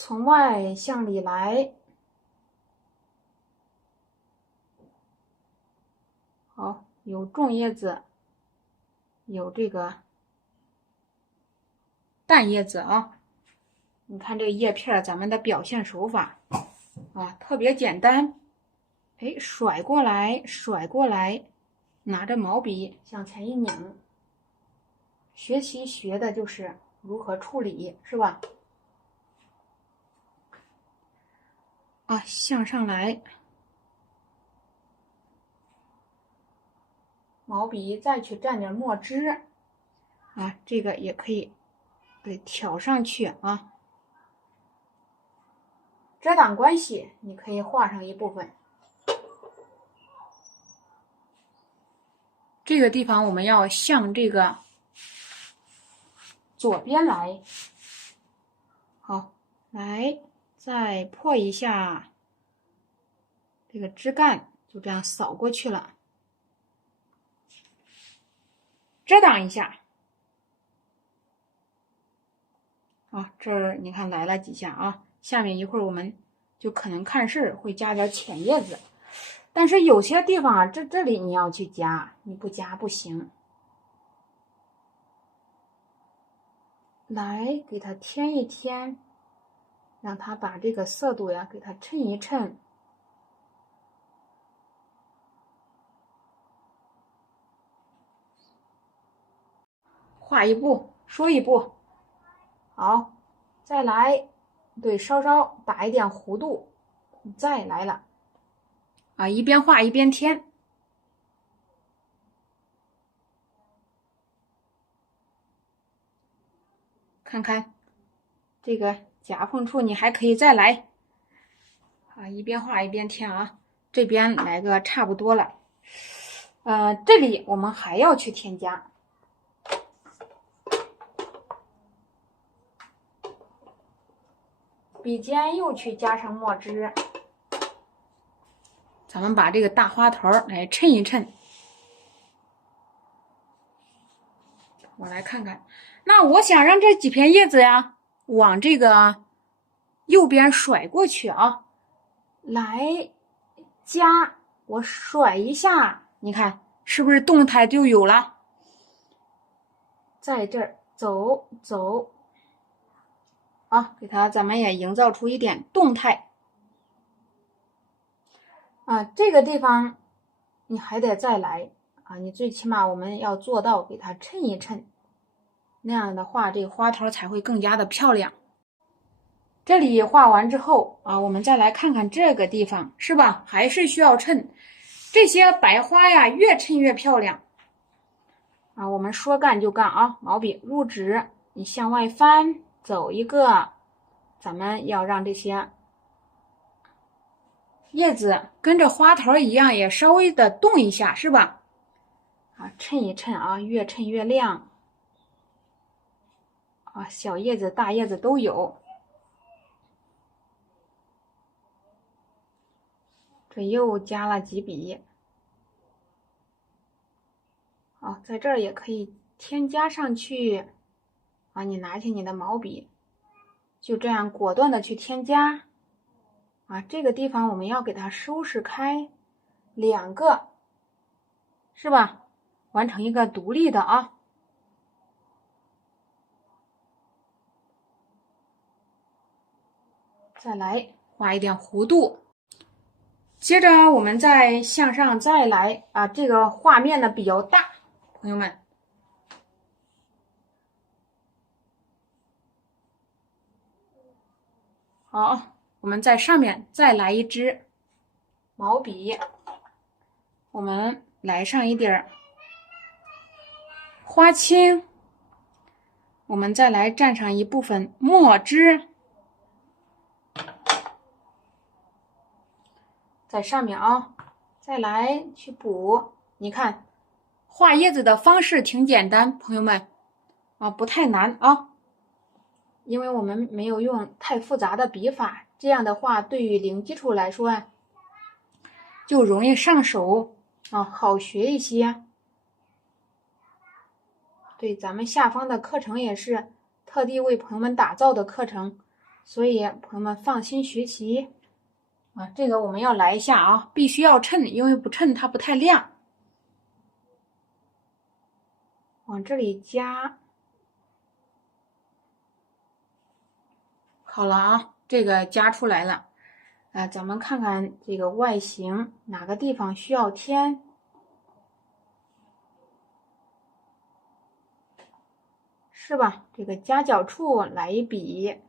从外向里来。好，有重叶子，有这个淡叶子啊。你看这个叶片，咱们的表现手法啊，特别简单。哎，甩过来，甩过来，拿着毛笔向前一拧。学习学的就是如何处理，是吧？啊，向上来，毛笔再去蘸点墨汁，啊，这个也可以，对，挑上去啊。遮挡关系，你可以画上一部分。这个地方我们要向这个左边来。好，来再破一下这个枝干，就这样扫过去了。遮挡一下。啊，这儿你看来了几下啊，下面一会儿我们就可能看事会加点浅叶子，但是有些地方啊，这里你要去加，你不加不行。来给它添一添，让它把这个色度呀给它衬一衬。画一步说一步。好，再来，对，稍稍打一点弧度，再来了。啊，一边画一边添。看看这个夹缝处，你还可以再来。啊，一边画一边添啊，这边来个差不多了。这里我们还要去添加。笔尖又去加上墨汁，咱们把这个大花头来衬一衬。我来看看，那我想让这几片叶子呀往这个右边甩过去啊，来加，我甩一下，你看是不是动态就有了？在这儿走走。啊，给它咱们也营造出一点动态。啊，这个地方你还得再来啊，你最起码我们要做到给它衬一衬，那样的话这个花头才会更加的漂亮。这里画完之后啊，我们再来看看这个地方，是吧？还是需要衬，这些白花呀越衬越漂亮。啊，我们说干就干啊，毛笔入纸，你向外翻。走一个，咱们要让这些叶子跟着花头一样，也稍微的动一下，是吧？啊，衬一衬啊，越衬越亮。啊，小叶子、大叶子都有。这又加了几笔。好，在这儿也可以添加上去。啊，你拿起你的毛笔，就这样果断的去添加。啊，这个地方我们要给它收拾开2个，是吧？完成一个独立的啊。再来画一点弧度。接着我们再向上再来啊，这个画面呢比较大，朋友们。好，我们在上面再来一支毛笔，我们来上一点花青，我们再来蘸上一部分墨汁，在上面啊，再来去补。你看，画叶子的方式挺简单，朋友们啊，不太难啊。因为我们没有用太复杂的笔法，这样的话对于零基础来说就容易上手啊，好学一些。对，咱们下方的课程也是特地为朋友们打造的课程，所以朋友们放心学习啊。这个我们要来一下啊，必须要称，因为不称它不太亮。往这里加，好了啊，这个加出来了。咱们看看这个外形哪个地方需要添，是吧？这个夹角处来一笔。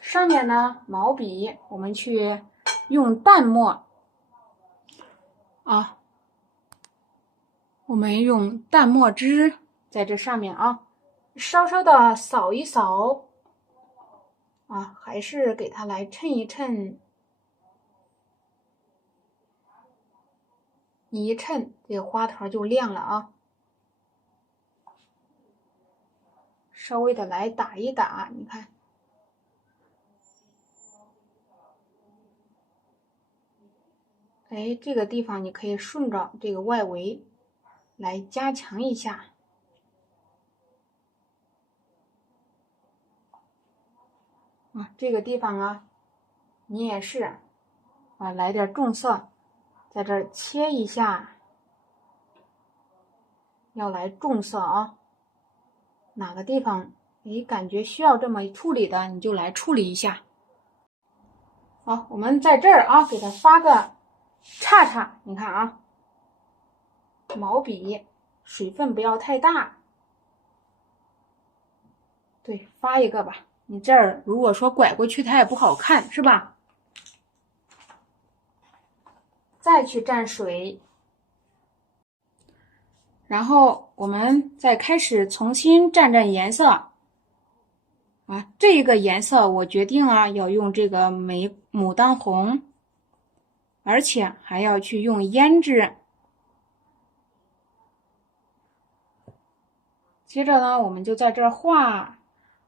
上面呢，毛笔我们去用淡墨啊，我们用淡墨汁在这上面啊，稍稍的扫一扫啊，还是给它来衬一衬，一衬这个花团就亮了啊。稍微的来打一打，你看。哎，这个地方你可以顺着这个外围来加强一下。这个地方啊，你也是来点重色，在这儿切一下，要来重色啊。哪个地方你感觉需要这么处理的，你就来处理一下。好，我们在这儿啊，给它发个叉叉，你看啊，毛笔水分不要太大，对，发一个吧。你这儿如果说拐过去，它也不好看，是吧？再去蘸水，然后我们再开始重新蘸颜色。这个颜色我决定了要用这个牡丹红，而且还要去用胭脂。接着呢，我们就在这儿画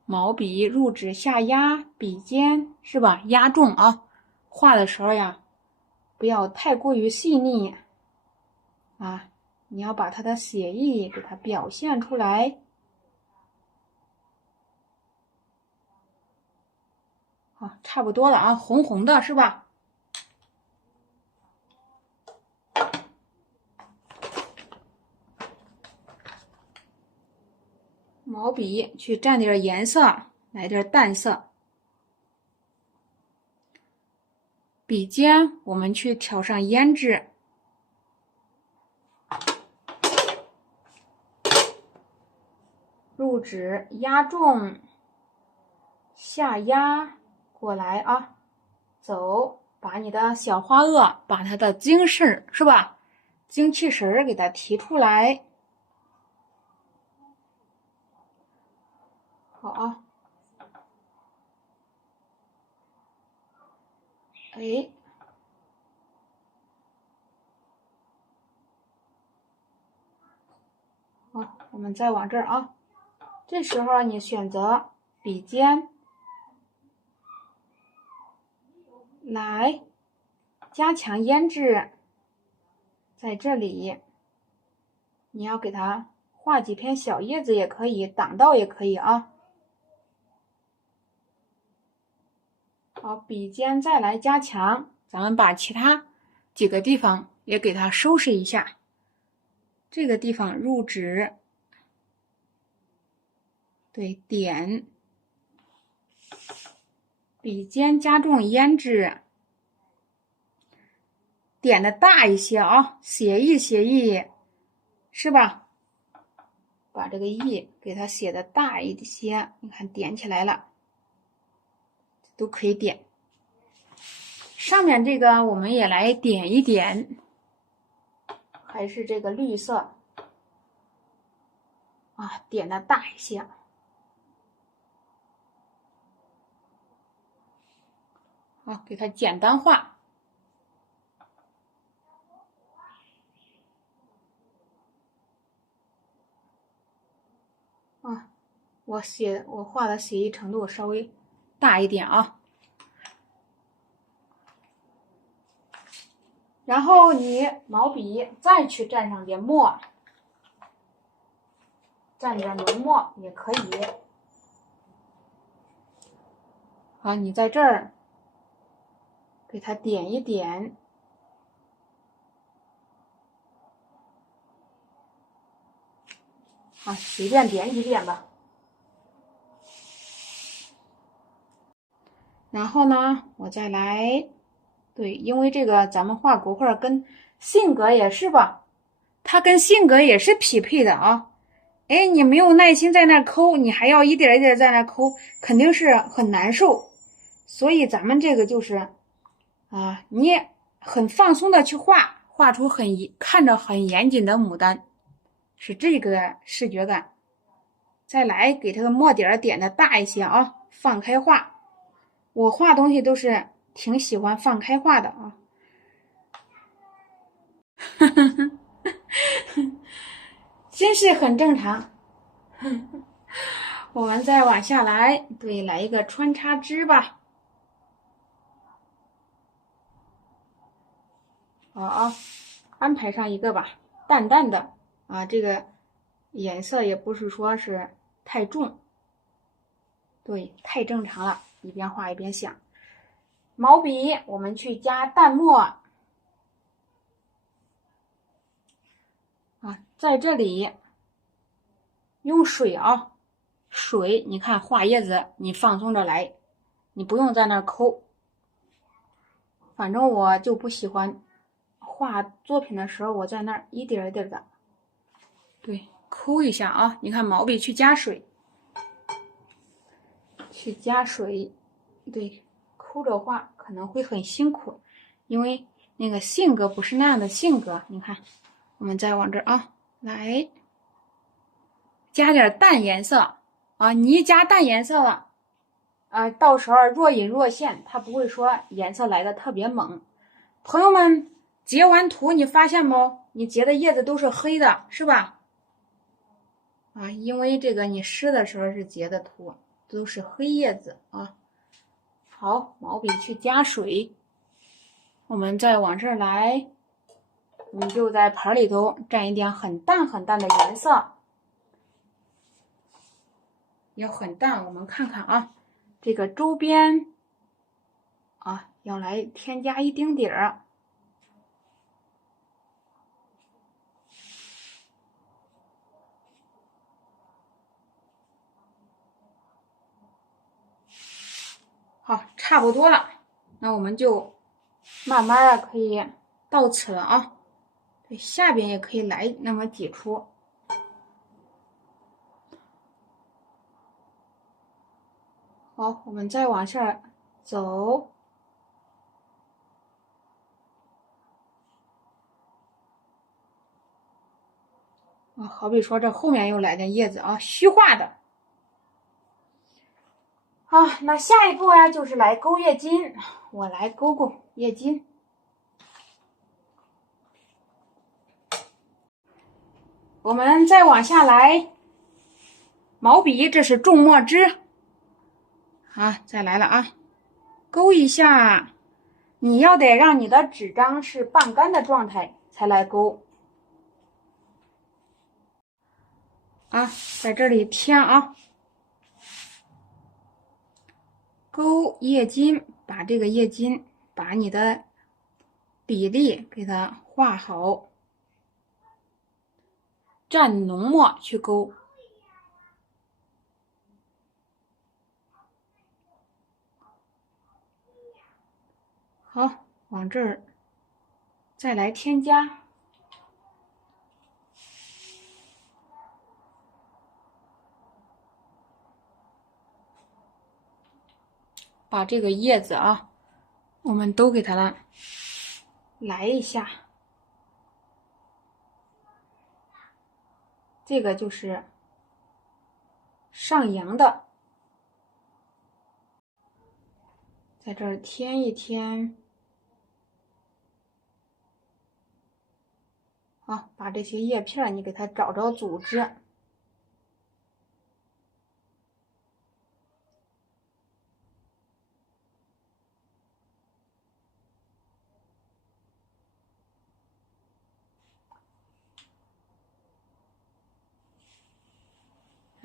毛笔入指下压，笔尖是吧？压重啊，画的时候呀，不要太过于细腻啊，你要把它的写意给它表现出来。好，差不多了啊，红红的是吧？毛笔去蘸点颜色，来点淡色。笔尖我们去调上胭脂。入指压重，下压过来啊，走，把你的小花萼，把它的精神是吧？精气神给它提出来。好啊。哎，好，我们再往这儿啊。这时候你选择笔尖来加强胭脂，在这里你要给它画几片小叶子也可以，挡道也可以啊。好，笔尖再来加强，咱们把其他几个地方也给它收拾一下。这个地方入指，对，点，笔尖加重胭脂，点的大一些啊，写意写意，是吧？把这个意给它写的大一些，你看点起来了，都可以点。上面这个我们也来点一点，还是这个绿色啊，点的大一些。好，给它简单化。我画的写意程度稍微大一点啊。然后你毛笔再去蘸上点墨，蘸点浓墨也可以。好，你在这儿给它点一点。啊，随便点几点吧。然后呢，我再来，对，因为这个咱们画国画跟性格也是吧，它跟性格也是匹配的啊。哎，你没有耐心在那抠，你还要一点一点在那抠，肯定是很难受。所以咱们这个就是啊，你很放松的去画，画出看着很严谨的牡丹，是这个视觉感。再来给它的墨点点的大一些啊，放开画。我画东西都是挺喜欢放开画的啊。真是很正常。我们再往下来，对，来一个穿插枝吧。好啊，安排上一个吧，淡淡的啊，这个颜色也不是说是太重，对，太正常了，一边画一边想。毛笔我们去加淡墨啊，在这里用水啊，水，你看画叶子，你放松着来，你不用在那抠。反正我就不喜欢画作品的时候，我在那儿一点一点的，对，抠一下啊。你看毛笔去加水，去加水，对，抠着画可能会很辛苦，因为那个性格不是那样的性格。你看，我们再往这儿啊，来加点淡颜色啊。你一加淡颜色了，到时候若隐若现，它不会说颜色来的特别猛。朋友们，截完图你发现不？你截的叶子都是黑的，是吧？啊，因为这个你湿的时候是截的图，都是黑叶子啊。好，毛笔去加水，我们再往这儿来，你就在盆里头蘸一点很淡很淡的颜色，也很淡。我们看看啊，这个周边啊，要来添加一丁点儿。好，差不多了，那我们就慢慢的可以到此了啊。对，下边也可以来那么几处。好，我们再往下走。啊，好比说这后面又来点叶子啊，虚化的。好，那下一步呀，就是来勾叶筋。我来勾勾叶筋。我们再往下来，毛笔这是重墨汁。好，再来了啊，勾一下。你要得让你的纸张是半干的状态才来勾。啊，在这里添啊。勾叶筋，把这个叶筋，把你的比例给它画好，蘸浓墨去勾。好，往这儿再来添加。把这个叶子啊，我们都给它来一下。这个就是上扬的，在这儿添一添。好，把这些叶片你给它找着组织。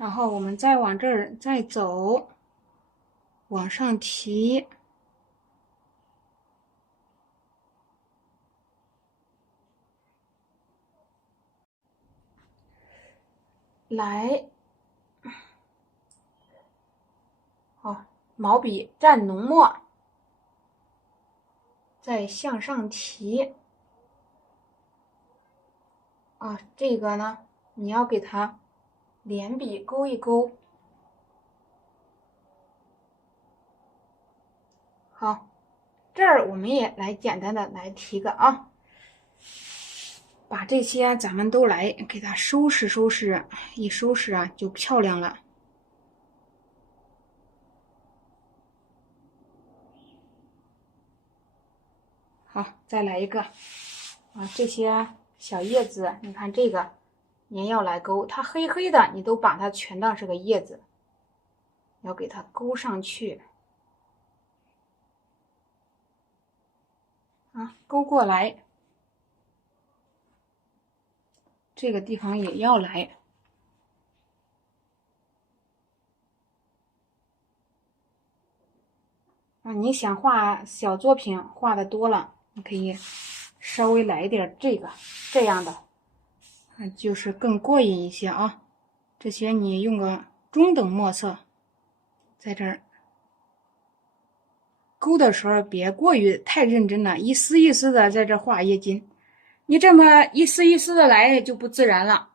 然后我们再往这儿再走，往上提，来，好，毛笔蘸浓墨，再向上提。啊，这个呢，你要给它连笔勾一勾。好，这儿我们也来简单的来提个啊，把这些咱们都来给它收拾收拾，一收拾啊就漂亮了。好，再来一个啊，这些小叶子，你看这个您要来勾，它黑黑的，你都把它全当是个叶子，要给它勾上去啊，勾过来，这个地方也要来。啊，你想画小作品画的多了，你可以稍微来一点这样的，就是更过瘾一些啊。这些你用个中等墨色，在这儿勾的时候别过于太认真了，一丝一丝的在这画叶筋，你这么一丝一丝的来就不自然了。